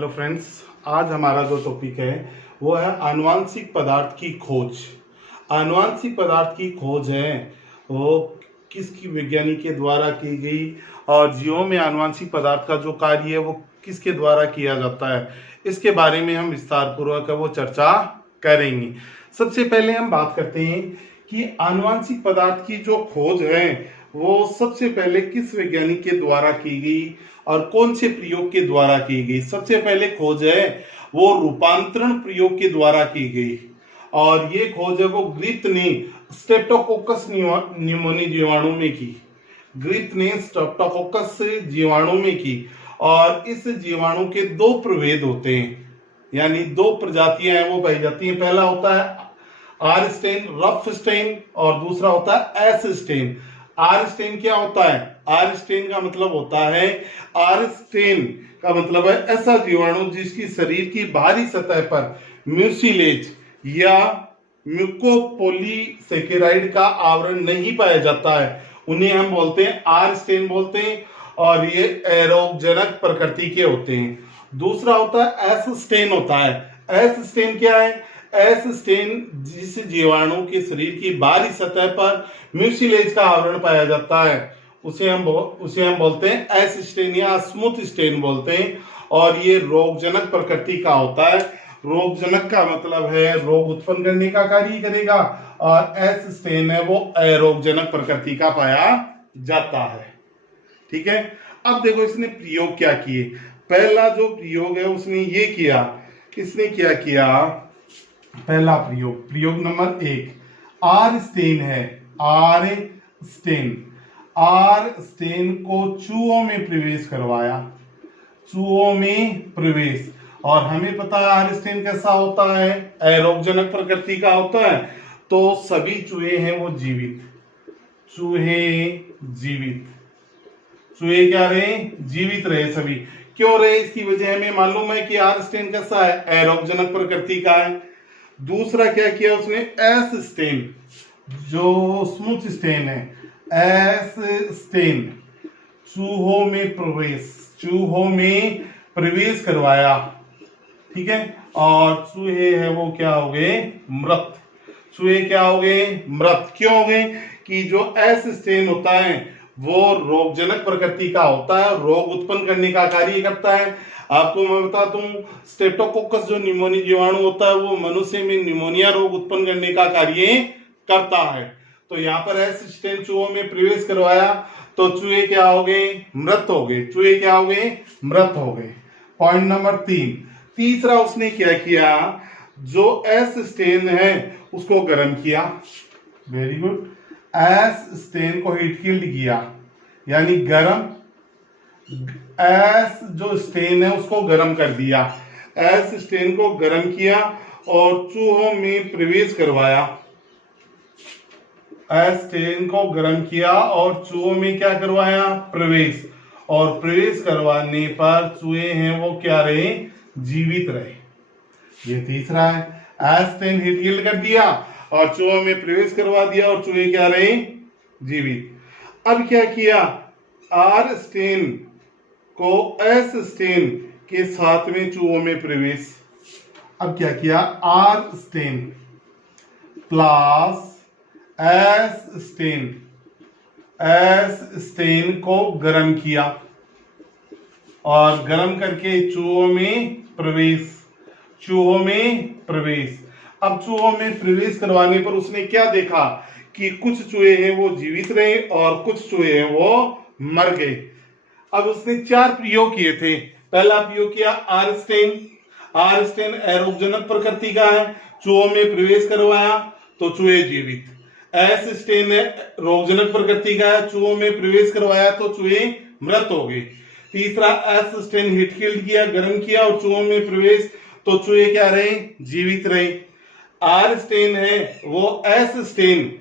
Hello friends, आज हमारा जो टॉपिक है वो है आनुवांशिक पदार्थ की खोज। आनुवांशिक पदार्थ की खोज है वो किसकी वैज्ञानिक के द्वारा की गई और जीवों में आनुवांशिक पदार्थ का जो कार्य है वो किसके द्वारा किया जाता है, इसके बारे में हम विस्तार पूर्वक वो चर्चा करेंगे। सबसे पहले हम बात करते हैं कि आनुवांशिक पदार्थ की जो खोज है वो सबसे पहले किस वैज्ञानिक के द्वारा की गई और कौन से प्रयोग के द्वारा की गई। सबसे पहले खोज है वो रूपांतरण प्रयोग के द्वारा की गई और ये खोज है वो ग्रिथ ने स्ट्रेप्टोकोकस न्यूमोनी जीवाणु में की। ग्रिथ ने स्ट्रेप्टोकोकस जीवाणु में की और इस जीवाणु के दो प्रभेद होते हैं, यानी दो प्रजातियां हैं वो पाई जाती हैं। पहला होता है आर स्टेन रफ स्टेन और दूसरा होता है एस स्टेन। आर स्टेन क्या होता है? आर स्टेन का मतलब होता है, आर स्टेन का मतलब है ऐसा जीवाणु जिसकी शरीर की बाहरी सतह पर म्यूसिलेज या म्यूकोपोलीसेकेराइड का आवरण नहीं पाया जाता है, उन्हें हम बोलते हैं आर स्टेन बोलते हैं और ये एरोगजनक प्रकृति के होते हैं। दूसरा होता है एस स्टेन होता है। एस स्टेन क्या है? एस स्टेन जिस जीवाणु के शरीर की बाहरी सतह पर म्यूसिलेज का आवरण पाया जाता है उसे हम बोलते हैं एस स्टेन या स्मूथ स्टेन बोलते हैं और ये रोगजनक प्रकृति का होता है। रोगजनक का मतलब है रोग उत्पन्न करने का कार्य करेगा और एस स्टेन है वो अरोगजनक प्रकृति का पाया जाता है। ठीक है, अब देखो इसने प्रयोग क्या किए। पहला जो प्रयोग है उसने ये किया, किसने क्या किया? पहला प्रयोग नंबर 1 आर स्टेन है। आर स्टेन को चूहों में प्रवेश करवाया, चूहों में प्रवेश। और हमें पता है आर स्टेन कैसा होता है? अरोगजनक प्रकृति का होता है। तो सभी चूहे हैं वो जीवित, चूहे क्या रहे? जीवित रहे सभी। क्यों रहे? इसकी वजह हमें मालूम है कि आर स्टेन कैसा है? अरोगजनक प्रकृति का है। दूसरा क्या किया उसने? एस स्टेन जो स्मूथ स्टेन है, एस स्टेन चूहों में प्रवेश करवाया। ठीक है, और चूहे हैं वो क्या हो गए? मृत। चूहे क्या हो गए? मृत। क्यों हो गए? कि जो एस स्टेन होता है वो रोगजनक प्रकृति का होता है, रोग उत्पन्न करने का कार्य करता है। आपको मैं बता दूं, स्ट्रेप्टोकोकस जो न्यूमोनी जीवाणु होता है वो मनुष्य में निमोनिया रोग उत्पन्न करने का कार्य करता है। तो यहाँ पर एस स्टेन चूहों में प्रवेश करवाया तो चूहे क्या हो गए? मृत हो गए। चूहे क्या हो गए? मृत हो गए। Point number 3। तीसरा उसने क्या किया? जो एस स्टेन है उसको गर्म किया। Very good. एस स्टेन को हीट किल्ड किया, यानी गर्म। एस जो स्टेन है उसको गर्म कर दिया। एस स्टेन को गर्म किया और चूहों में प्रवेश करवाया। एस स्टेन को गर्म किया और चूहों में क्या करवाया? प्रवेश। और प्रवेश करवाने पर चूहे हैं वो क्या रहे? जीवित रहे। ये तीसरा है। एस स्टेन हीट किल्ड कर दिया और चूहों में प्रवेश करवा दिया और चूहे क्या रहे? जीवित। अब क्या किया? आर स्टेन को एस स्टेन के साथ में चूहों में प्रवेश। अब क्या किया? R strain plus S strain को गर्म किया और गर्म करके चूहों में प्रवेश। अब चूहों में प्रवेश करवाने पर उसने क्या देखा कि कुछ चूहे हैं वो जीवित रहे और कुछ चूहे हैं वो मर गए। अब उसने 4 प्रयोग किए थे। पहला प्रयोग किया आर स्टेन एरोगजनक प्रकृति का है, चूहों में प्रवेश करवाया तो चूहे जीवित। एस स्टेन रोगजनक प्रकृति का है, चूहों में प्रवेश करवाया तो चूहे मृत हो गए। तीसरा एस स्टेन हीट किल्ड किया, गर्म किया और चूहों में प्रवेश तो चूहे क्या रहे? जीवित रहे। आर स्टेन है वो एस स्टेन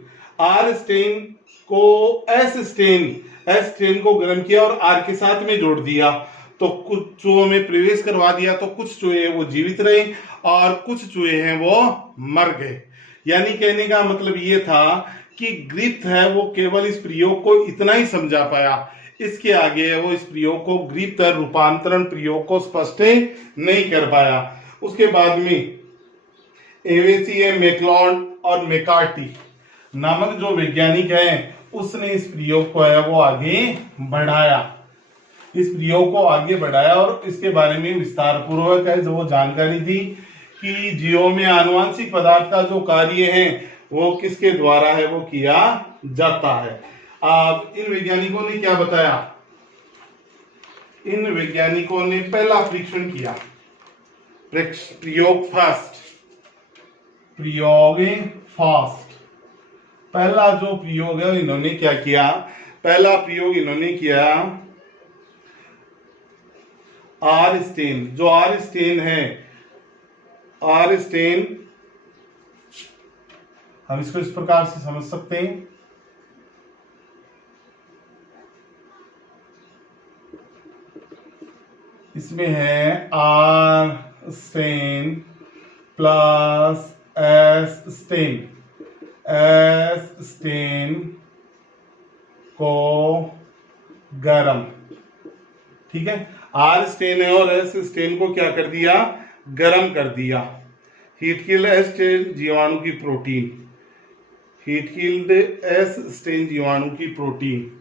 को गर्म किया और आर के साथ में जोड़ दिया तो कुछ चूहों में प्रवेश करवा दिया तो कुछ चूहे वो जीवित रहे और कुछ चूहे हैं वो मर गए। यानी कहने का मतलब ये था कि ग्रिथ है वो केवल इस प्रयोग को इतना ही समझा पाया, इसके आगे वो इस प्रयोग को ग्रीपतर रूपांतरण प्रयोग को स्पष्ट नहीं कर पाया। उसके बाद में एवेसीए, मैकलॉड और मैकार्टी नामक जो वैज्ञानिक हैं उसने इस प्रयोग को है वो आगे बढ़ाया, इस प्रयोग को आगे बढ़ाया और इसके बारे में विस्तार पूर्वक है जो जानकारी दी कि जीवों में आनुवंशिक पदार्थ का जो कार्य है वो किसके द्वारा है वो किया जाता है। अब इन वैज्ञानिकों ने क्या बताया, इन वैज्ञानिकों ने पहला परीक्षण किया, प्रयोग फास्ट। पहला जो प्रयोग है इन्होंने क्या किया, पहला प्रयोग इन्होंने किया आर स्टेन, जो आर स्टेन है, आर स्टेन हम इसको इस प्रकार से समझ सकते हैं, इसमें है R strain plus S strain, S strain को गरम, ठीक है, आर स्टेन है और एस स्टेन को क्या कर दिया, गरम कर दिया। हीट किल्ड एस स्टेन जीवाणु की protein, heat killed S strain जीवाणु की प्रोटीन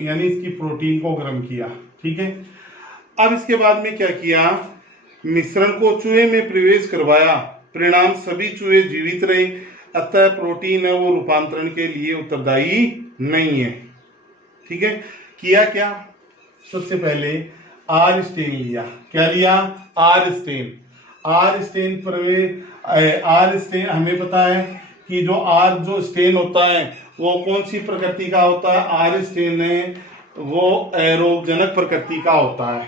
यानी इसकी प्रोटीन को गर्म किया, ठीक है। अब इसके बाद में क्या किया, मिश्रण को चूहे में प्रवेश करवाया, परिणाम सभी चूहे जीवित रहे, अतः प्रोटीन है वो रूपांतरण के लिए उत्तरदायी नहीं है, ठीक है। किया क्या, सबसे पहले आर स्टेन लिया, क्या लिया, आर स्टेन, आर स्टेन प्रवेश, आर स्टेन हमें पता है कि जो आर जो स्टेन होता है वो कौन सी प्रकृति का होता है, आर स्टेन है वो एरोगजनक प्रकृति का होता है,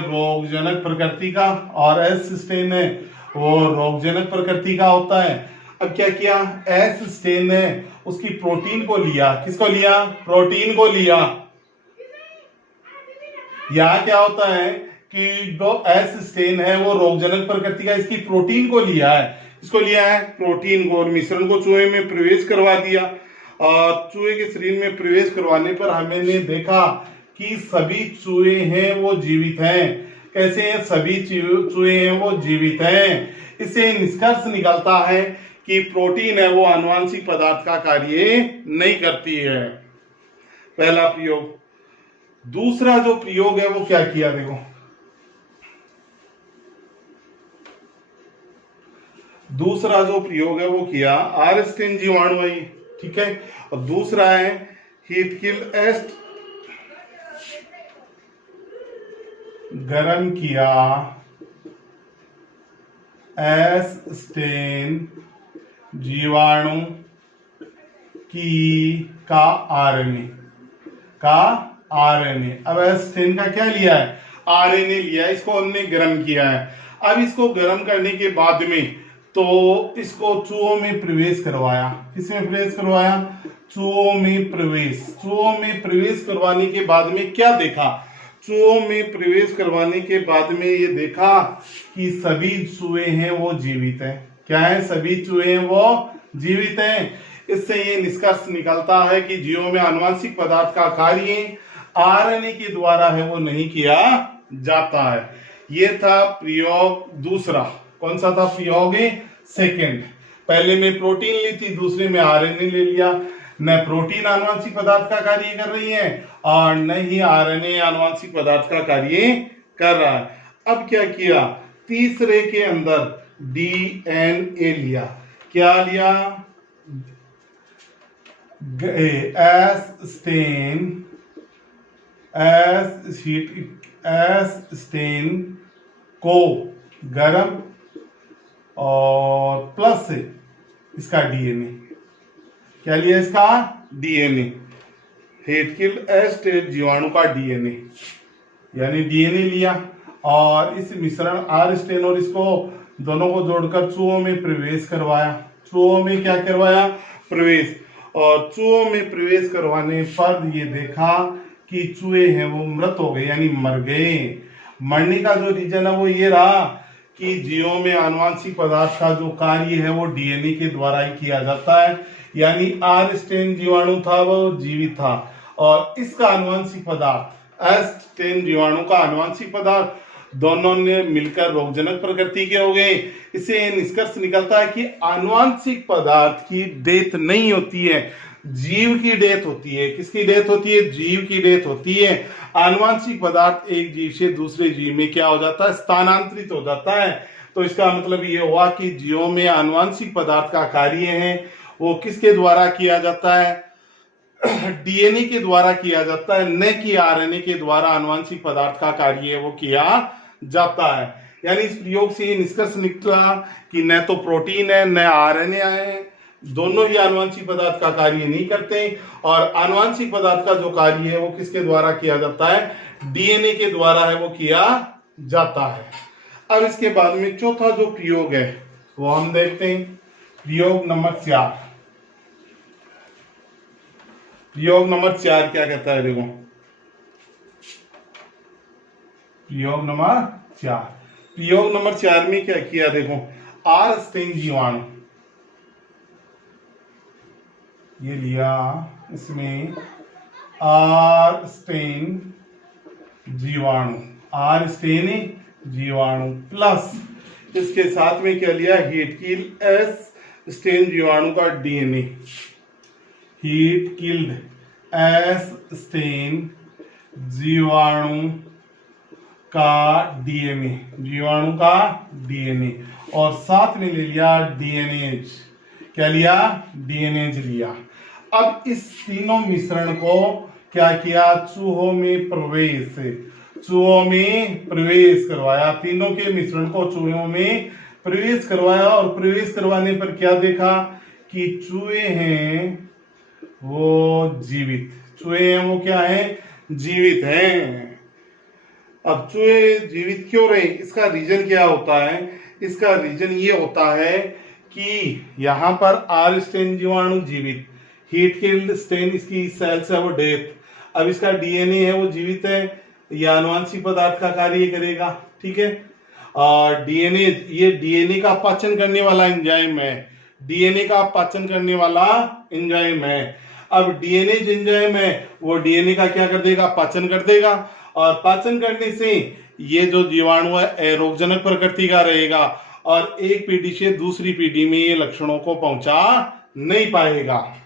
रोगजनक प्रकृति का, और एस स्टेन है वो रोगजनक प्रकृति का होता है। अब क्या किया, एस स्टेन है उसकी प्रोटीन को लिया, किसको लिया, प्रोटीन को लिया। यहाँ क्या होता है कि जो एस स्टेन है वो रोगजनक प्रकृति का, इसकी प्रोटीन को लिया है, इसको लिया है प्रोटीन को, और मिश्रण को चूहे में प्रवेश करवा दिया। और चूहे के शरीर में प्रवेश करवाने पर हमने देखा कि सभी चूहे हैं वो जीवित हैं। कैसे हैं, सभी चूहे हैं वो जीवित हैं। इससे निष्कर्ष निकलता है कि प्रोटीन है वो आनुवंशिक पदार्थ का कार्य नहीं करती है। पहला प्रयोग। दूसरा जो प्रयोग है वो क्या किया, देखो दूसरा जो प्रयोग है वो किया आर स्टेन जीवाणु है, ठीक है, और दूसरा है हीट किल्ड एस्ट, गरम किया एस स्टेन जीवाणु का आरएनए। अब एस स्टेन का क्या लिया है, आरएनए लिया, इसको हमने गर्म किया है। अब इसको गर्म करने के बाद में तो इसको चूहों में प्रवेश करवाया, किसमें प्रवेश करवाया, चूहों में प्रवेश। चूहों में प्रवेश करवाने के बाद में क्या देखा, चूहों में प्रवेश करवाने के बाद में ये देखा कि सभी चूहे हैं वो जीवित हैं। क्या है, सभी चूहे हैं वो जीवित हैं। इससे ये निष्कर्ष निकलता है कि जीवों में आनुवंशिक पदार्थ का कार्य आरएनए के द्वारा है वो नहीं किया जाता है। ये था प्रयोग दूसरा। कौन सा था, प्रयोग सेकंड। पहले में प्रोटीन ली थी, दूसरे में आरएनए ले लिया। न प्रोटीन आनुवंशिक पदार्थ का कार्य कर रही है और न ही आरएनए आनुवंशिक पदार्थ का कार्य कर रहा है। अब क्या किया, तीसरे के अंदर डीएनए लिया। क्या लिया, एस स्टेन को गरम और प्लस इसका डीएनए। क्या लिया, इसका DNA, heat killed S strain जीवाणु का डीएनए, यानी डीएनए लिया और इस मिश्रण आर स्टेन और इसको दोनों को जोड़कर चूहों में प्रवेश करवाया। चूहों में क्या करवाया, प्रवेश। और चूहों में प्रवेश करवाने पर ये देखा कि चूहे हैं वो मृत हो गए, यानी मर गए। मरने का जो रीजन है वो ये रहा कि जीवों में आनुवंशिक पदार्थ का जो कार्य है वो डीएनए के द्वारा ही किया जाता है, यानी आर स्टेन जीवाणु था वो जीवित था, और इसका आनुवंशिक पदार्थ एस स्टेन जीवाणु का आनुवंशिक पदार्थ दोनों ने मिलकर रोगजनक प्रकृति के हो गए। इससे निष्कर्ष निकलता है कि आनुवंशिक पदार्थ की डेथ नहीं होती है, जीव की डेथ होती है। किसकी डेथ होती है? जीव की डेथ होती है। आनुवंशिक पदार्थ एक जीव से दूसरे जीव में क्या हो जाता है? स्थानांतरित हो जाता है। तो इसका मतलब ये हुआ कि जीवों में आनुवंशिक पदार्थ का कार्य है वो किसके द्वारा किया जाता है? डीएनए के द्वारा किया जाता है, न कि आरएनए के द्वारा आनुवंशिक पदार्थ का कार्य वो किया जाता है। यानी इस प्रयोग से ये निष्कर्ष निकला कि न तो प्रोटीन है न आरएनए है, दोनों ही आनुवंशिक पदार्थ का कार्य नहीं करते, और आनुवंशिक पदार्थ का जो कार्य है वो किसके द्वारा किया जाता है? डीएनए के द्वारा है वो किया जाता है। अब इसके बाद में चौथा जो प्रयोग है वो हम देखते हैं, प्रयोग नंबर 4। प्रयोग नंबर 4 क्या कहता है? देखो प्रयोग नंबर 4, प्रयोग नंबर 4 में क्या किया? देखो आर स्टेन जीवाणु ये लिया, इसमें आर स्टेन जीवाणु, आर स्टेन जीवाणु प्लस इसके साथ में क्या लिया? हीट किल एस स्टेन जीवाणु का DNA, heat killed S strain जीवाणु का डीएनए, जीवाणु का डीएनए, और साथ में ले लिया डीएनएज। क्या लिया? डीएनएज लिया। अब इस तीनों मिश्रण को क्या किया? चूहों में प्रवेश, चूहों में प्रवेश करवाया। तीनों के मिश्रण को चूहों में प्रवेश करवाया, और प्रवेश करवाने पर क्या देखा कि चूहे हैं वो जीवित, चूहे हैं वो क्या है? जीवित हैं। अब चूहे जीवित क्यों रहे? इसका रीजन क्या होता है? इसका रीजन ये होता है कि यहाँ पर आर स्टेन जीवाणु जीवित, हीट किल्ड स्टेन इसकी सेल्स है वो डेथ, अब इसका डीएनए है वो जीवित है, यह आनुवंशिक पदार्थ का कार्य करेगा। ठीक है, और डीएनए, ये डीएनए का पाचन करने वाला एंजाइम है, डीएनए का पाचन करने वाला एंजाइम है। अब डीएनए एंजाइम है वो डीएनए का क्या कर देगा? पाचन कर देगा, और पाचन करने से ये जो जीवाणु है रोगजनक प्रकृति का रहेगा, और एक पीढ़ी से दूसरी पीढ़ी में ये लक्षणों को पहुंचा नहीं पाएगा,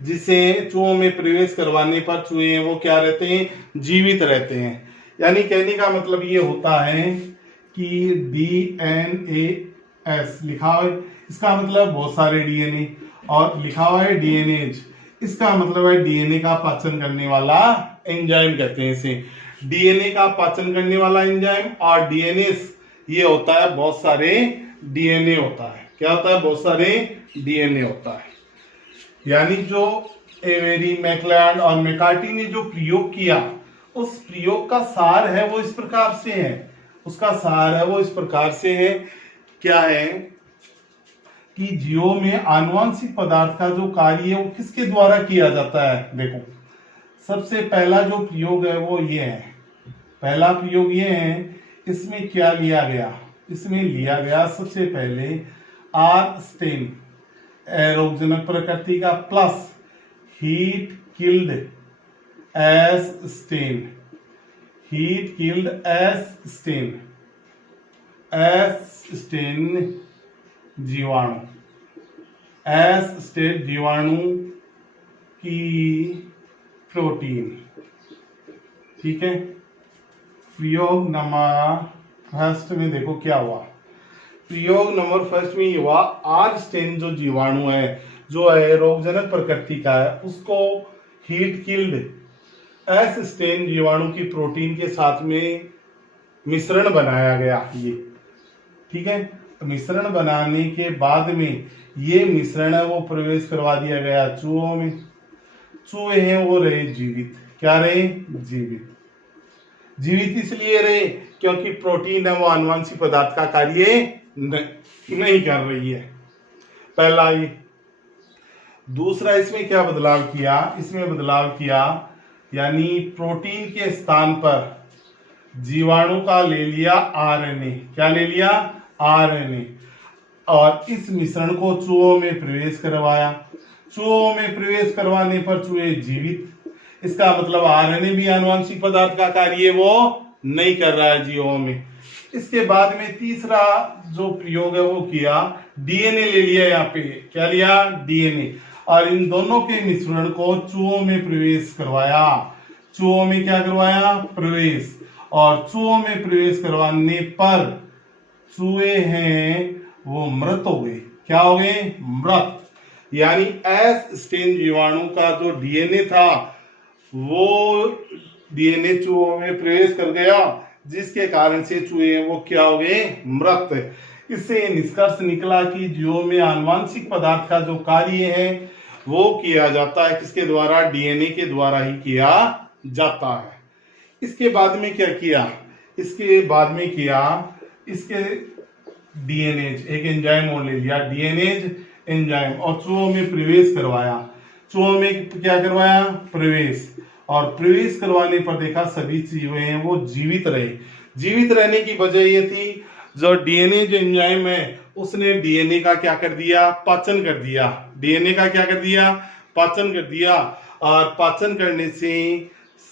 जिसे चूहों में प्रवेश करवाने पर चूहे वो क्या रहते हैं? जीवित रहते हैं। यानी कहने का मतलब ये होता है कि DNAS लिखा हुआ है, इसका मतलब बहुत सारे डीएनए, और लिखा हुआ है डीएनएज, इसका मतलब है डीएनए का पाचन करने वाला एंजाइम कहते हैं इसे। डीएनए का पाचन करने वाला एंजाइम, और डीएनएस ये होता है बहुत सारे डीएनए होता है। क्या होता है? बहुत सारे डीएनए होता है। यानी जो एवेरी, मैकलैंड और मैकार्टी ने जो प्रयोग किया, उस प्रयोग का सार है वो इस प्रकार से है, उसका सार है वो इस प्रकार से है। क्या है कि जीवों में आनुवंशिक पदार्थ का जो कार्य है वो किसके द्वारा किया जाता है? देखो सबसे पहला जो प्रयोग है वो ये है, पहला प्रयोग ये है, इसमें क्या लिया गया? इसमें लिया गया सबसे पहले आर स्टेन रोगजनक प्रकृति का plus heat killed S strain, heat killed S strain, S strain जीवाणु, एस स्टेन जीवाणु की प्रोटीन। ठीक है, प्रयोग नंबर फर्स्ट में देखो क्या हुआ। प्रयोग नंबर फर्स्ट में ये हुआ, आर स्टेन जो जीवाणु है, जो है रोगजनक प्रकृति का है, उसको हीट किल्ड एस स्टेन जीवाणु की प्रोटीन के साथ में मिश्रण बनाया गया ये। ठीक है, तो मिश्रण बनाने के बाद में ये मिश्रण है वो प्रवेश करवा दिया गया चूहों में। चूहे हैं वो रहे जीवित। क्या रहे? जीवित। जीवित इसलिए रहे क्योंकि प्रोटीन है वो आनुवंशिक पदार्थ का कार्य नहीं कर रही है, पहला ये। दूसरा, इसमें क्या बदलाव किया? इसमें बदलाव किया यानी प्रोटीन के स्थान पर जीवाणु का ले लिया आरएनए। क्या ले लिया? आरएनए। और इस मिश्रण को चूहों में प्रवेश करवाया। चूहों में प्रवेश करवाने पर चूहे जीवित। इसका मतलब आरएनए भी आनुवंशिक पदार्थ का कार्य वो नहीं कर रहा है जीवों में। इसके बाद में तीसरा जो प्रयोग है वो किया, डीएनए ले लिया। यहाँ पे क्या लिया? डीएनए। और इन दोनों के मिश्रण को चूहों में प्रवेश करवाया। चूहों में क्या करवाया? प्रवेश। और चूहों में प्रवेश करवाने पर चूहे हैं वो मृत हो गए। क्या हो गए? मृत। यानी एस स्टेन जीवाणु का जो डीएनए था वो डीएनए चूहों में प्रवेश कर गया, जिसके कारण से चूहे वो क्या हो गए? मृत। इससे निष्कर्ष निकला कि जीवों में आनुवंशिक पदार्थ का जो कार्य है वो किया जाता है किसके द्वारा? डीएनए के द्वारा ही किया जाता है। इसके बाद में क्या किया? इसके बाद में किया इसके डीएनएज एक एंजाइम और ले लिया, डीएनएज एंजाइम, और चूहों में प्रवेश करवाया। चूहों में क्या करवाया? प्रवेश। और प्रवेश करवाने पर देखा सभी चूहे हैं वो जीवित रहे। जीवित रहने की वजह ये थी जो डीएनए जो एंजाइम है उसने डीएनए का क्या कर दिया? पाचन कर दिया। डीएनए का क्या कर दिया? पाचन कर दिया। और पाचन करने से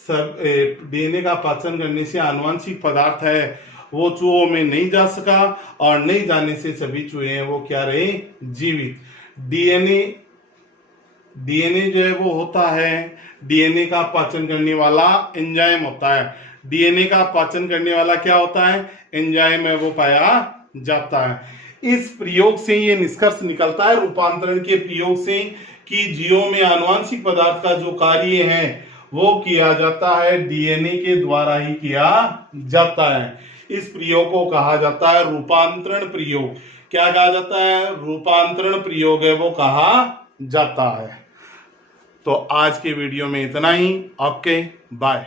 सब डीएनए का पाचन करने से आनुवंशिक पदार्थ है वो चूहों में नहीं जा सका, और नहीं जाने से सभी चूहे हैं वो क्या रहे? जीवित। डीएनए जो है वो होता है डीएनए का पाचन करने वाला एंजाइम होता है। डीएनए का पाचन करने वाला क्या होता है? एंजाइम है वो पाया जाता है। इस प्रयोग से ये निष्कर्ष निकलता है, रूपांतरण के प्रयोग से, कि जीवों में आनुवंशिक पदार्थ का जो कार्य है वो किया जाता है डीएनए के द्वारा ही किया जाता है। इस प्रयोग को कहा जाता है रूपांतरण प्रयोग। क्या कहा जाता है? रूपांतरण प्रयोग है वो कहा जाता है। तो आज के वीडियो में इतना ही। Okay, bye.